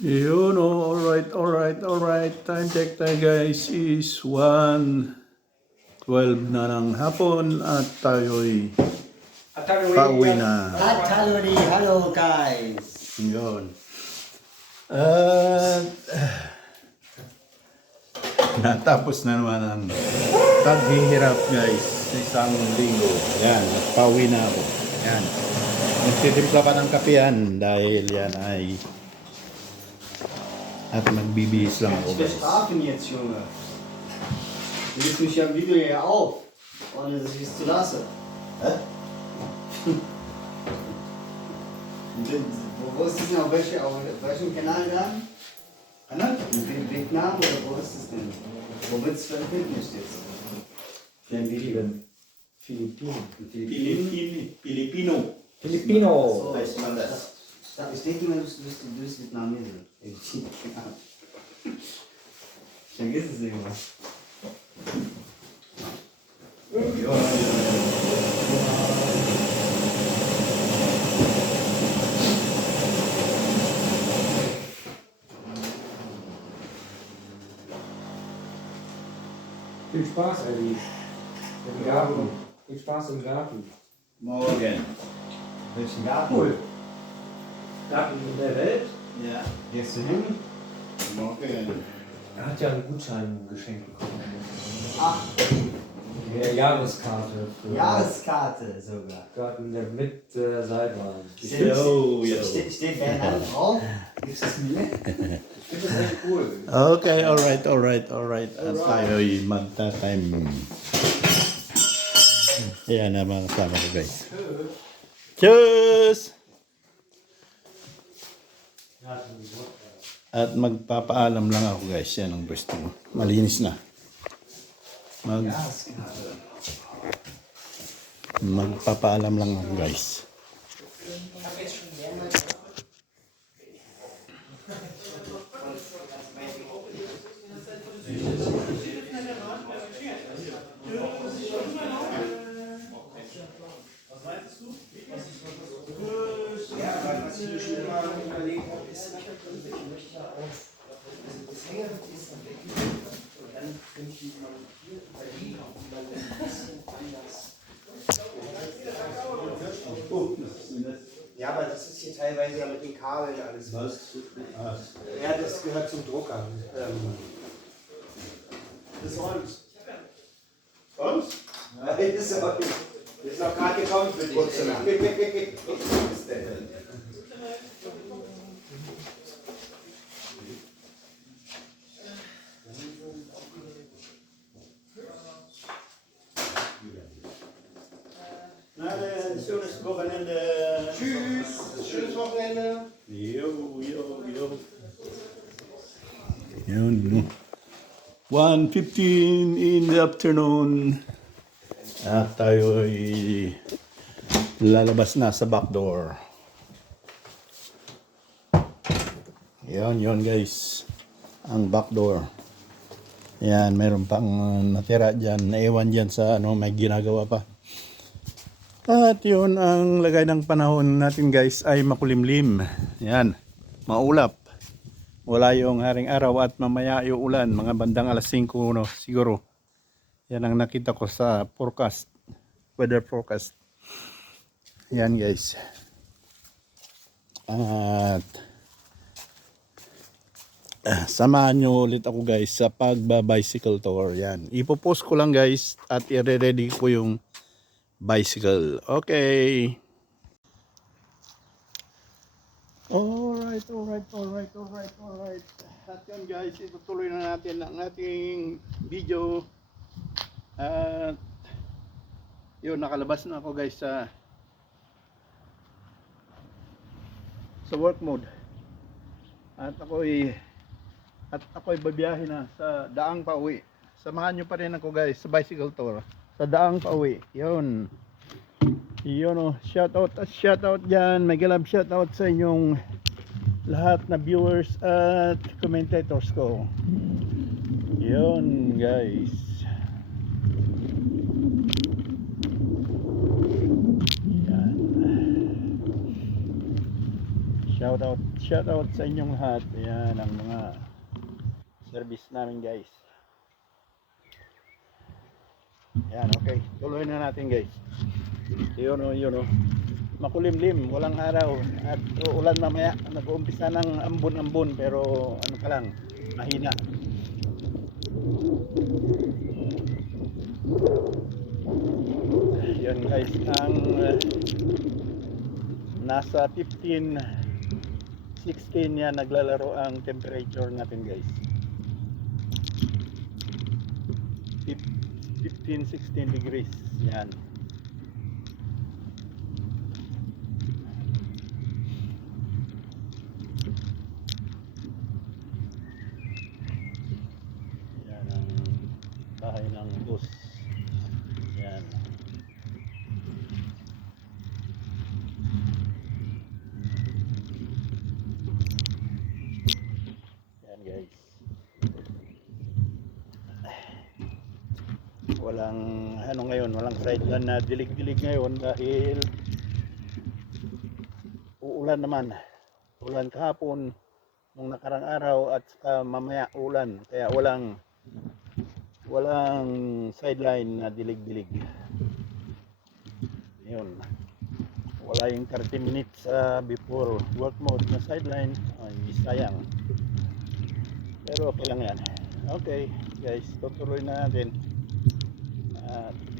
Yun, oh, alright. Time check tayo guys is 1:12 na ng hapon at tayo'y pauwi na. Hello, hello guys. Yun. At natapos na naman ang paghihirap guys sa isang linggo. Yan, at pauwi na ako. Yan. Nagtitimpla pa ng kape yan dahil yan ay at magbibihis lang ako Wir guys. schlafen jetzt, Junge. Du legst mich ja im Video ja auf, ohne dass ich es zu lasse. Hä? Wo ist das denn? Auf welchem Kanal dann? Ano? In Vietnam oder wo ist das denn? Wo wird es veröffentlicht jetzt? Für ein Video. Filipino. Pilipino. Filipino. So, ich meine das. Ich denke mal, du bist Vietnamese. Vergiss es irgendwas. Viel Spaß, Elli. Im Garten. Viel Spaß im Garten. Morgen. Welchen Garten? Cool. Garten in der Welt? Ja. Gehst du hin? Morgen. Er hat ja einen Gutschein geschenkt bekommen. Ach, Eine Jahreskarte für Jahreskarte sogar. Garten der mit Seilbahn. Ich Yo. Steht wer Name drauf? Gibst du es mir? finde das echt cool. Okay, alright. At tayo'y magta-time. Yan na mga kasama ko guys. Cheers! At magpapaalam lang ako guys. Yan ang gusto ko. Malinis na. Jahreskarte. Magpapaalam lang ako guys. Ja, aber was ich mir schon mal überlegt habe, ist, ich möchte ja auch, also das Hängerheft ist dann weg und dann könnte ich mal hier überlegen, ob man ein bisschen anders. Ja, aber das ist hier teilweise ja mit den Kabeln alles. Ja, das gehört zum Drucker. Das ist uns. Uns? Nein, das ist uns. Das ist noch gerade gekommen für dich. Was ist denn? Na, schönes Wochenende. Tschüss. Schönes Wochenende. Yo. Yun. 1:15 in the afternoon. At tayo ay lalabas na sa back door. Yun guys. Ang back door. Yan, meron pang natira dyan. Naiwan dyan sa may ginagawa pa. At yun ang lagay ng panahon natin guys ay makulimlim. Yan, maulap. Wala yung haring araw at mamaya yung ulan. Mga bandang alas 5 siguro. Yan ang nakita ko sa forecast. Weather forecast. Yan guys. At samahan nyo ulit ako guys sa pagba-bicycle tour. Yan. Ipopost ko lang guys at i-ready ko yung bicycle. Okay. Alright. At yun guys, itutuloy na natin ang ating video. At yun, nakalabas na ako guys sa work mode. At ako'y babiyahe na sa daang pauwi. Samahan nyo pa rin ako guys sa bicycle tour. Sa daang pauwi. Yun oh, shout out dyan. Mega love shout out sa inyong lahat na viewers at commentators ko. Yun guys. Shout out sa inyong lahat. Ayan ang mga service namin guys. Ayan, okay. Tuloy na natin guys. Yun o. Makulimlim, walang araw at uulan mamaya. Nag-uumpisa ng ambon-ambon pero ano pa lang, mahina. Yan guys, ang nasa 15 16 yan naglalaro ang temperature natin guys. 15-16 degrees yan. Yan ang bahay ng bus. Yan. Yan guys. Walang ano ngayon, walang sideline na dilig-dilig ngayon dahil uulan naman. Ulan kahapon nung nakarang araw at mamaya ulan, kaya walang sideline na dilig-dilig. Yun. Wala yung 30 minutes before work mode na sideline. Ay, sayang. Pero okay lang yan. Okay guys, tutuloy na natin.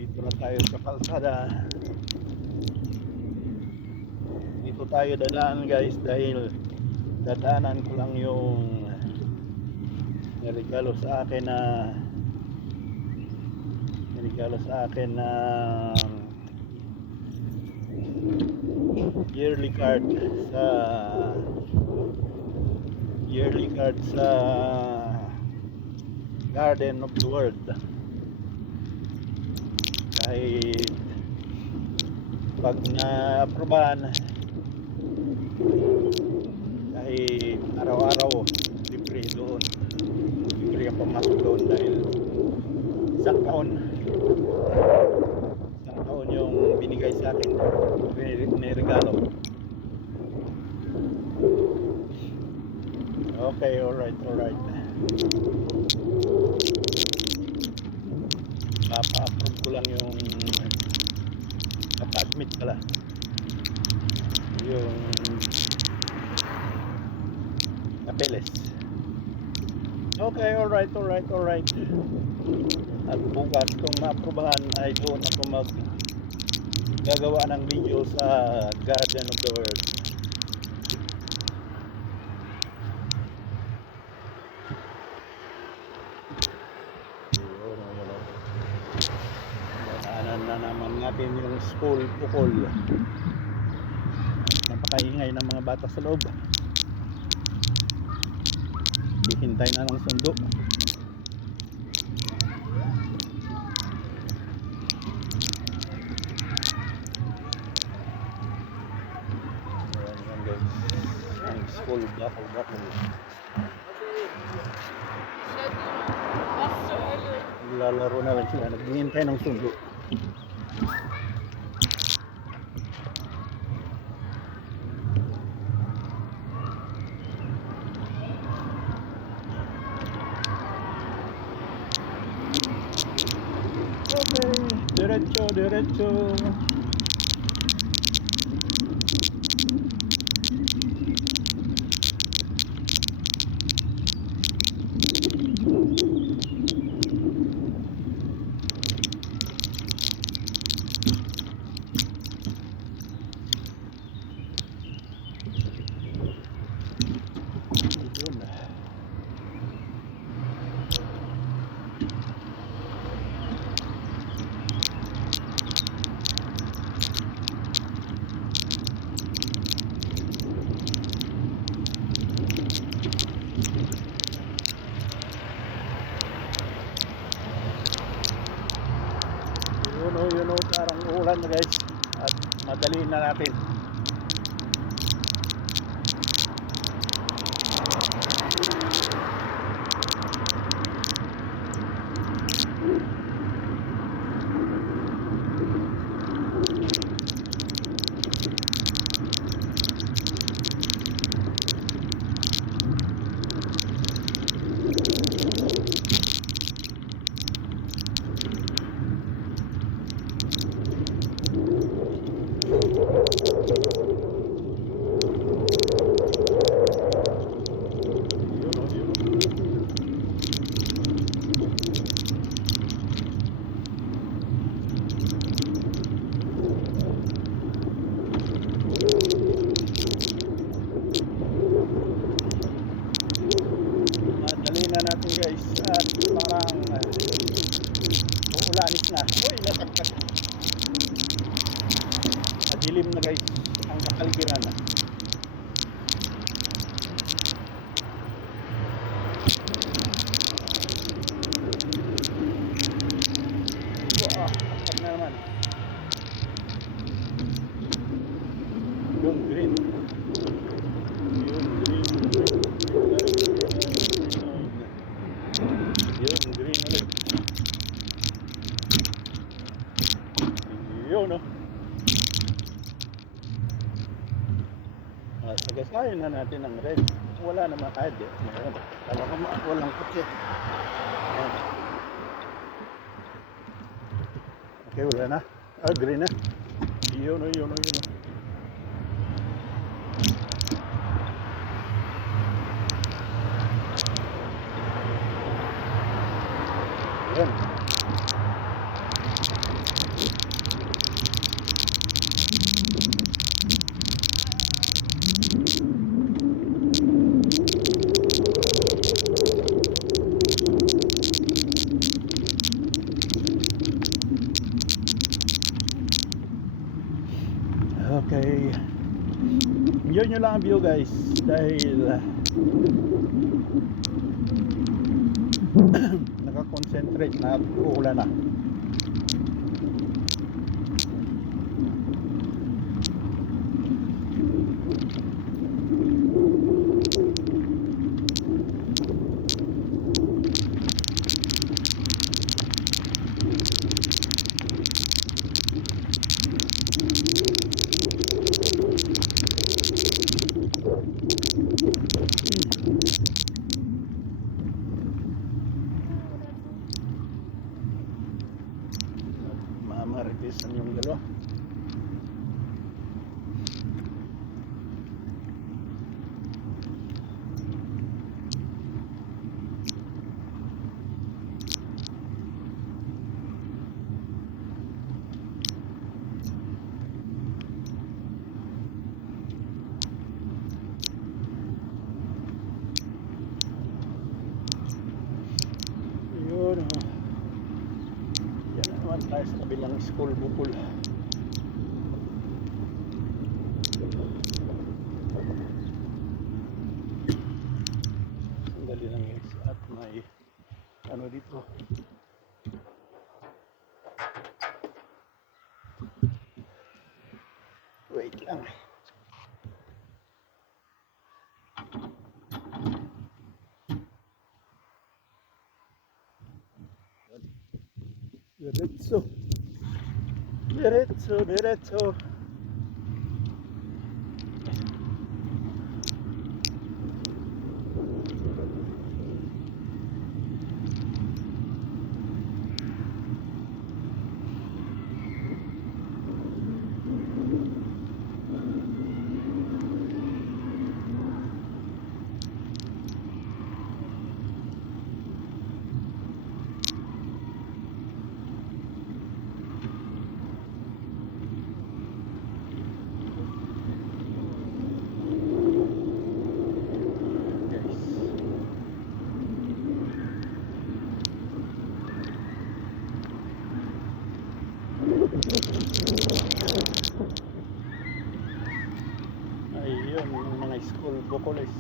Dito na tayo sa kalsada. Dito tayo dadaan guys dahil dadaanan ko lang yung niregalo sa akin na yearly card sa Garden of the World. Kahit pag na-aprobahan, kahit araw-araw libre doon, libre ang pumasok doon dahil isang taon yung binigay sa akin, may regalo. Okay, alright. Mapa-approve ko lang yung mapa-admit pala yung papeles. Okay, alright. At bukas kung ma-aprobahan ay doon ako gagawa ng video sa Garden of the World. Daanan na naman natin yung school Bukol. Napakaingay ng mga bata sa loob. Hihintay na ng sundo. Ayan guys, ang school Bukol. Lalaro na lang sila, naghihintay ng sundo. Okay, diretso. Yun. Yun o, parang uulan na guys at madali na natin. at parang uulanis na. Uy, nasaksak. Madilim na guys ang kapaligiran. Wow, saksak na naman. Yung green. Yung green ulit. Yun, no? Sagasayin na natin ang red. Wala naman kahit eh. Talagang walang kutsi. Ayan. Okay, wala na. Green na. Yun, no, yun, no, yun, no. Ayan. Okay. Enjoy nyo lang ang view guys. Dahil nakakonsentrate na at uulan na. Mamaritis yung dalawa. Yun. Yan naman tayo sa kabilang school bukol. Sandali lang guys. At may ano dito. Wait lang. Diretso. Diretso, diretso. Ayun, yung mga school bukoles.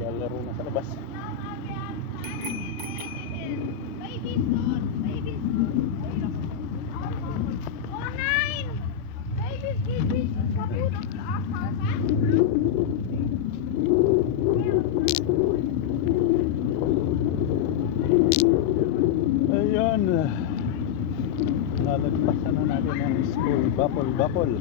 Naglalaro na sa labas. Baby's gone. Baby's gone. Oh nein! Baby's geht kaputt auf der Aufhaus. Ayun. Nalagpasan na natin ang school bakol-bakol.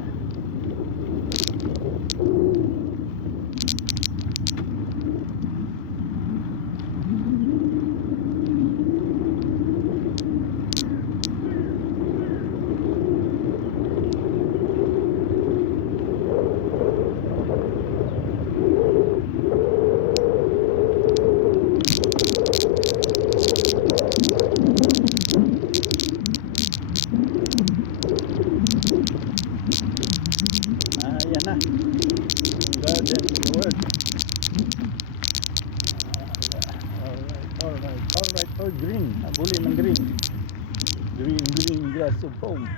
grass of home.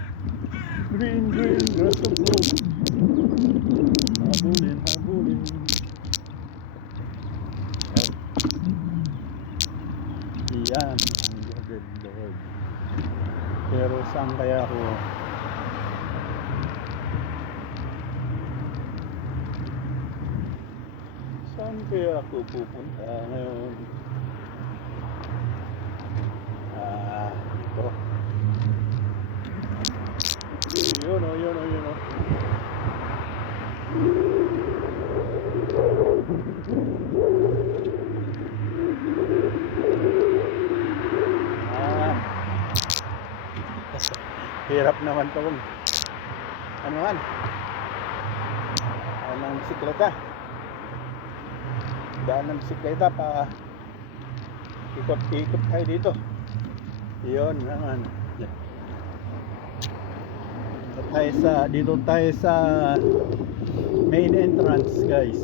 Green, green grass of home. Habulin, habulin. Yan ang Garden Lord. Pero saan kaya ako? Saan kaya ako pupunta ngayon? Ito. Yun o, yun o, yun o. Ah, hirap naman to kung ano man. Ng bisikleta. Daan ng bisikleta pa ikot-ikot tayo dito. Yun naman. Dito tayo sa main entrance, guys.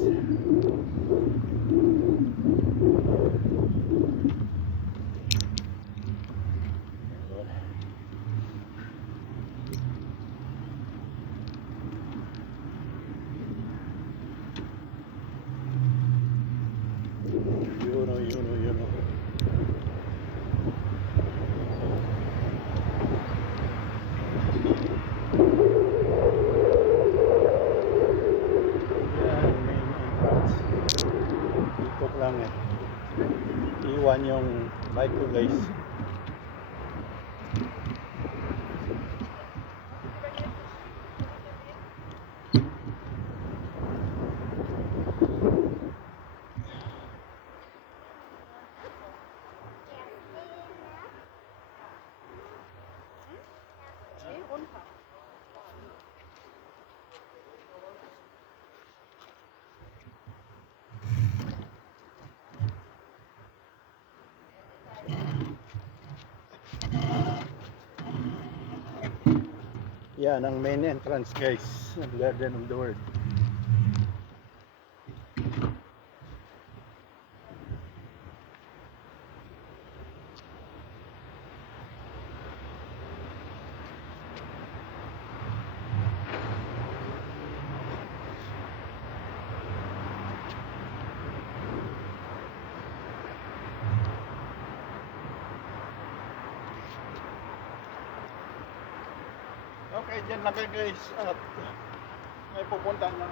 Yun o, yun o, yun o. Yan, main entrance. Ikot lang eh. Iwan yung bike ko, guys. Yan ang main entrance, guys, ng Garden of the World. Okay, dyan na kayo, guys, at may pupunta na.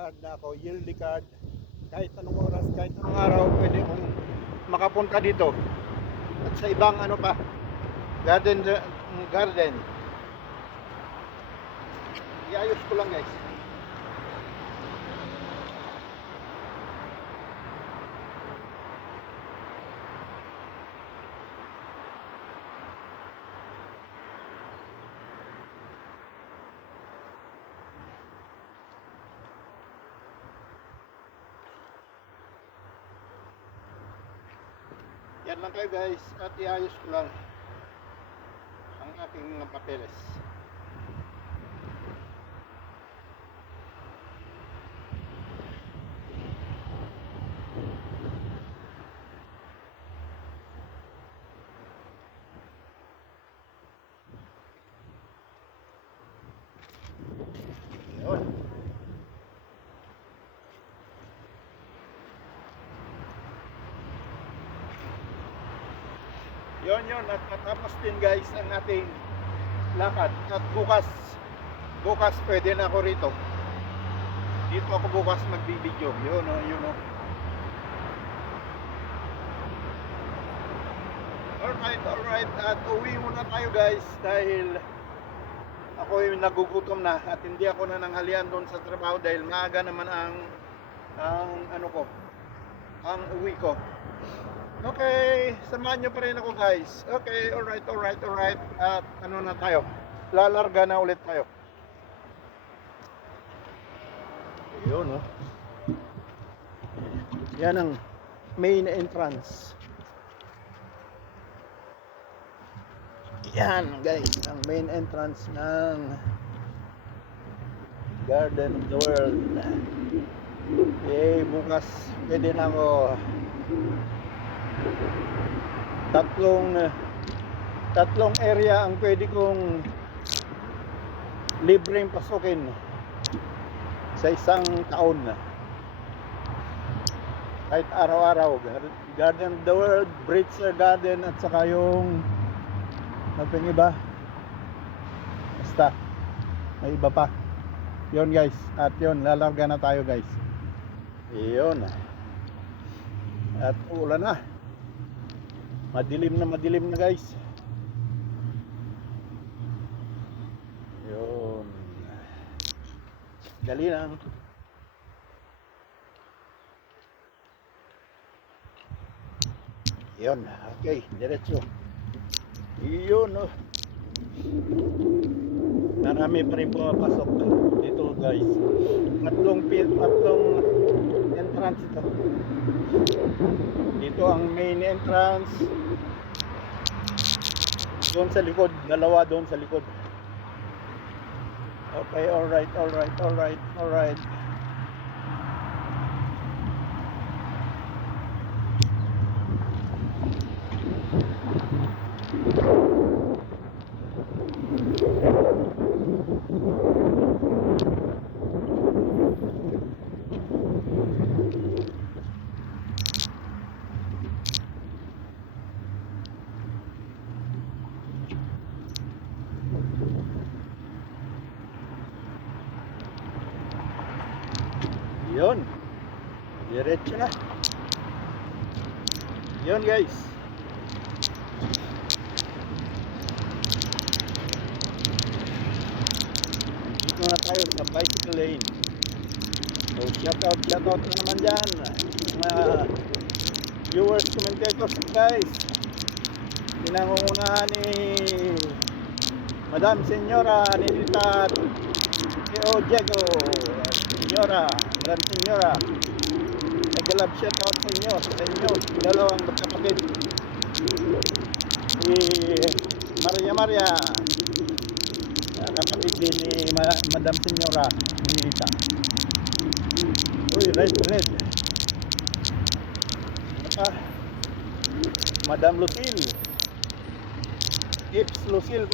card na ako, yearly card. Kahit anong oras, kahit anong araw, pwede kong makapunta dito. At sa ibang ano pa, garden. Iayos ko lang guys. Yan lang kayo guys, at iayos ko lang ang aking mga papeles. Yun. Yun, at matapos din guys ang ating lakad. At bukas pwede na ako rito. Dito ako bukas magbibideo. Yun o. Alright. At uwi muna tayo guys dahil ako yung nagugutom na at hindi ako na nanghalian doon sa trabaho dahil maaga naman ang uwi ko. Okay, samahan nyo pa rin ako guys. Okay, alright. At ano na tayo? Lalarga na ulit tayo. Yun, yan ang main entrance. Yan guys, ang main entrance ng Garden of the World. Okay, bukas pwede na ako tatlong area ang pwede kong libreng pasukin sa isang taon. Kahit araw-araw, Garden of the World, Britzer Garden, at saka yung iba, basta may iba pa. Yun guys, at yun, lalarga na tayo guys. Yun, at ulan na, madilim na guys. Yun, dali lang. Yun, okay, diretso. Yun, marami pa rin pumapasok dito guys. Tatlong entrance ito. Dito ang main entrance. Doon sa likod, dalawa doon sa likod. Okay, alright. Yun, diretso na. Yun guys, dito na tayo sa bicycle lane. So shout out na naman dyan mga viewers, commentators guys. Pinangungunahan ni Madam Senyora Ninita Teo Diego. Madam Senyora, nag-love shout out sa inyo, dalawang magkapatid, si Maria, kapatid din ni Madam Senyora Ninita. Uy, red. Madam Lucille, Ips Lucille.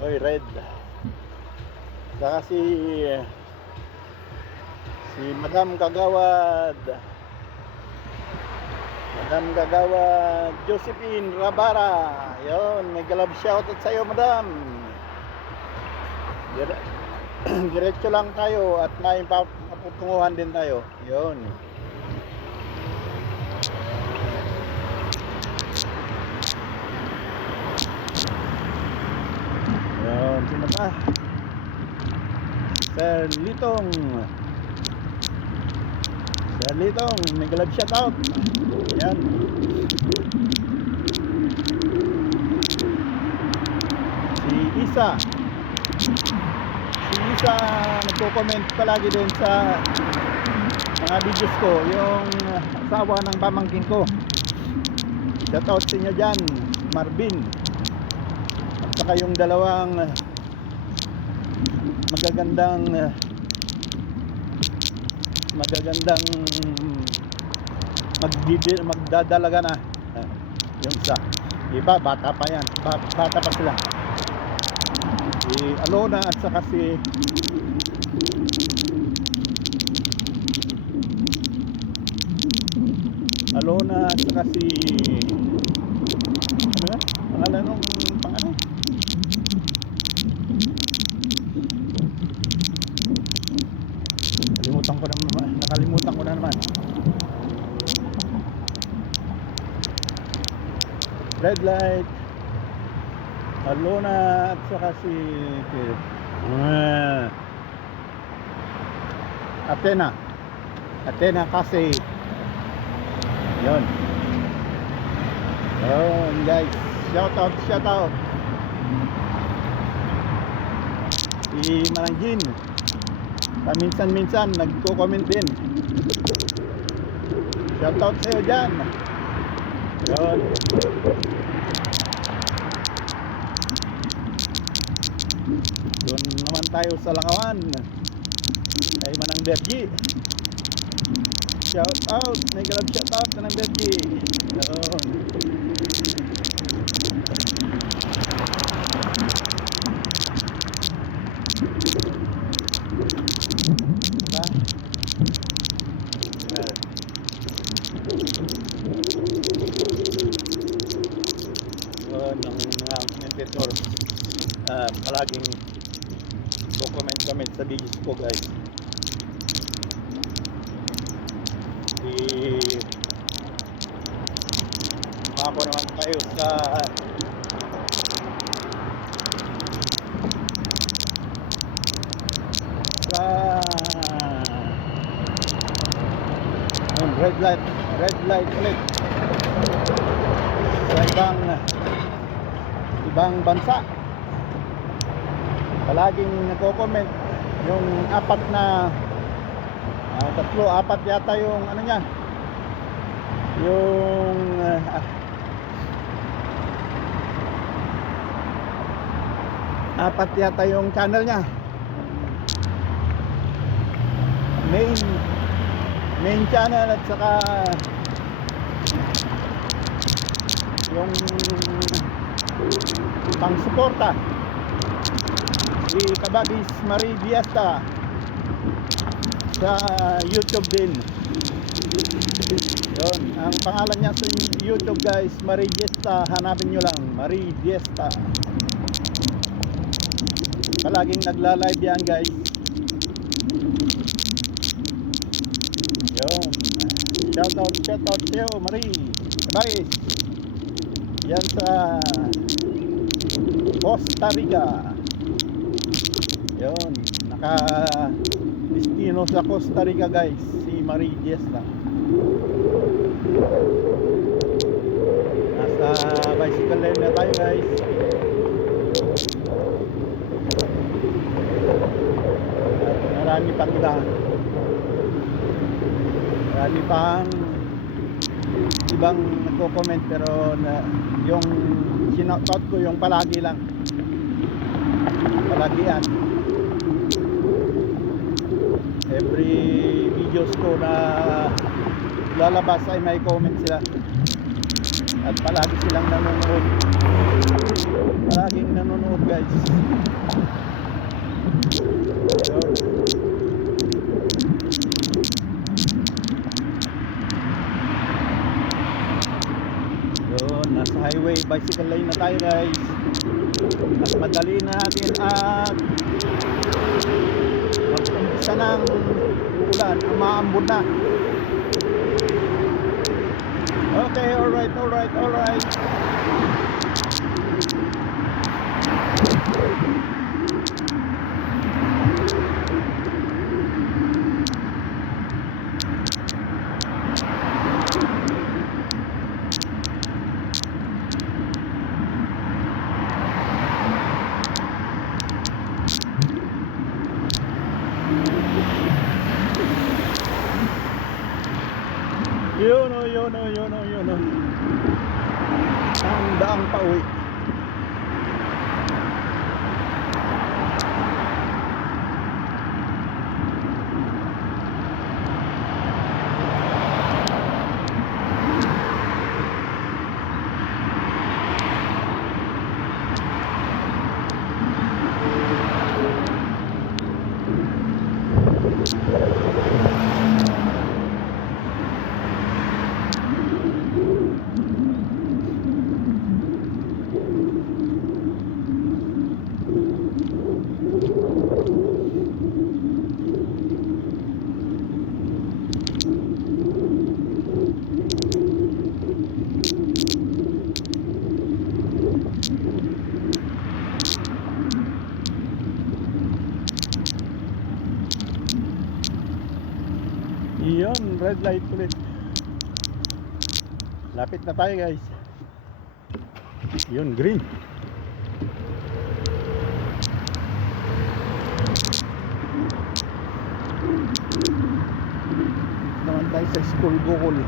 Uy, red. Saka si Madam Kagawad Josephine Rabara. Yun, may galab shoutout sa iyo, Madam. Dire- Diretso lang tayo at may paputunguhan din tayo. Yun. Yun, sino pa? Sir Litong. Sir Litong, may galab shoutout. Yan. Si Isa. Si Isa nagko-comment palagi din sa mga videos ko, yung asawa ng pamangkin ko. Shoutout sa inyo dyan, Marvin. At saka yung dalawang magagandang magdadalaga na. Yung isa. Iba, bata pa yan. Bata pa sila. Si Alona at saka si Alona at saka si ano yan? Pangalan nung pangalan? Nakalimutan ko na naman. Red light. Alona at saka si Athena kasi yun guys, shout out si Marangjin, paminsan-minsan nagko-comment din. Shout out sa'yo dyan. Yun. Doon naman tayo sa Langawan ay Manang Bergi. Shout out, may galab shout out Manang Bergi. Yun. Diba? Yun, ang mga commentator palaging comment sa videos ko guys. Ako naman tayo sa red light ulit sa ibang bansa. Palaging nagko-comment yung apat yata yung ano niya, yung apat yata yung channel niya, main channel at saka yung pang suporta si Kabagis Marie Diasta sa YouTube din. Yun, ang pangalan niya sa YouTube guys, Marie Diasta, hanapin nyo lang, Marie Diasta. Palaging nagla-live yan guys. Yun, shout out sa'yo Marie Kabagis, yan sa Costa Rica. Yun, naka-destino sa Costa Rica guys, si Marie Diesta. Nasa bicycle lane na tayo guys. At marami pang iba. Marami pang ibang nagko-comment pero yung sinoutout ko yung palagi lang. Palagi yan. Every videos ko na lalabas ay may comment sila at palagi silang nanonood, palaging nanonood guys. Yun, nasa highway bicycle lane na tayo guys. Mas madali na natin at kita ng ulan, umaambon na. Okay, alright. Yun o. Ang daang pauwi. Yun, red light ulit. Lapit na tayo guys. Yun, green. Naman tayo sa school Gokul.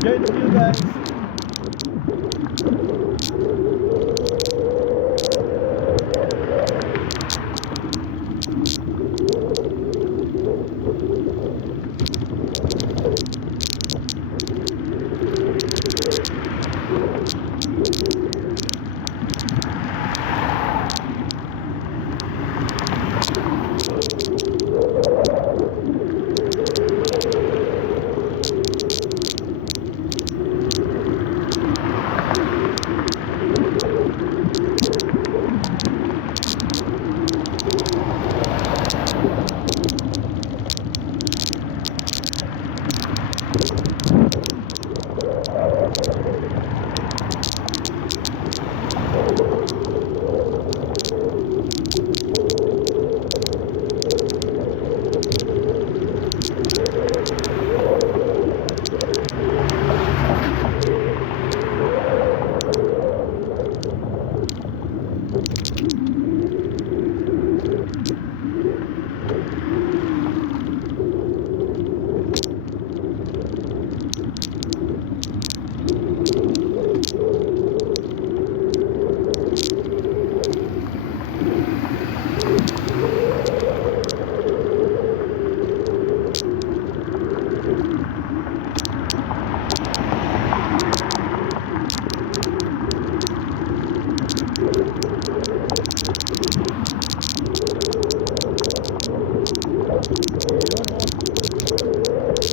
Enjoy the view guys.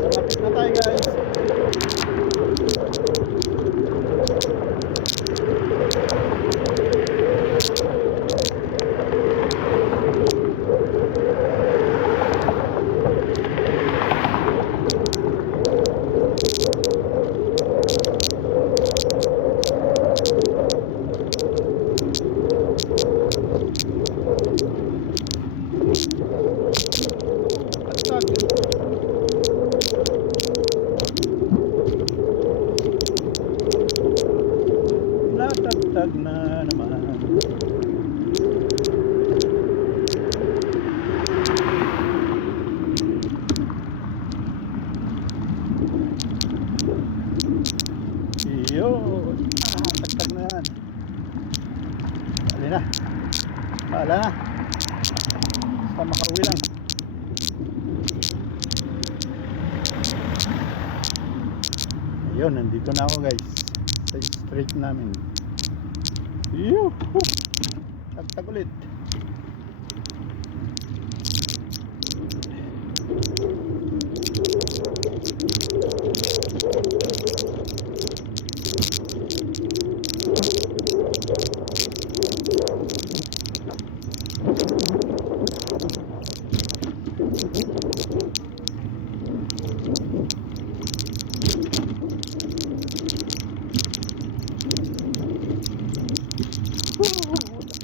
Malapit na tayo guys. Natagtag na naman. Yun. Tagtag na yan. Wala na. Basta makauwi lang. Ayun, nandito na ako guys. Sa street namin. Yuhu! Tagtag ulit.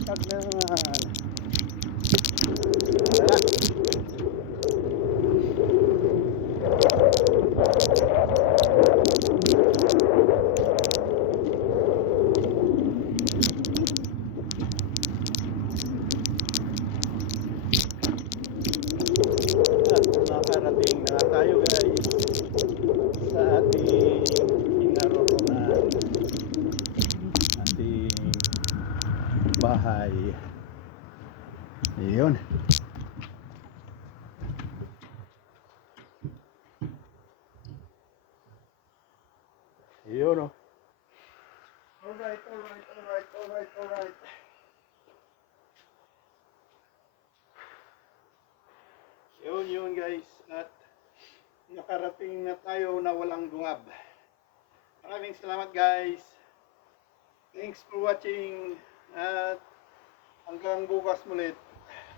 Tagtag naman. Wala na. Nakarating na tayo guys sa ating kinaroroonan, ating bahay. Yun. Yun o. Alright. Yun guys, at nakarating na tayo na walang dungab. Maraming salamat guys. Thanks for watching, at hanggang bukas ulit,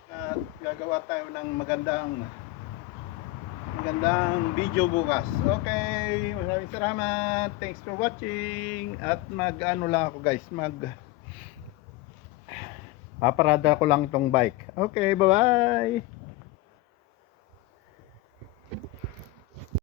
at gagawa tayo ng magandang video bukas. Okay, maraming salamat. Thanks for watching, at mag-ano lang ako guys, paparada ko lang itong bike. Okay, bye bye.